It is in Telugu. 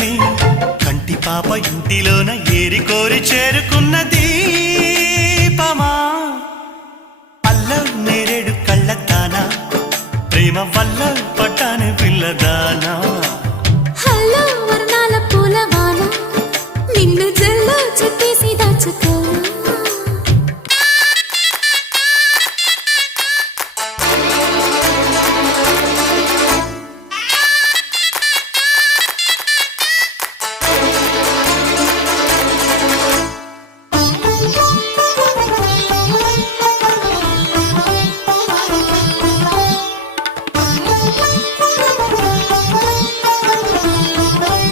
చెలిమి కంటి పాప ఇంటిలోన ఏరి కోరి చేరుకున్న దీపమా అల్ల నేరేడు కళ్ళతానా ప్రేమ వల్ల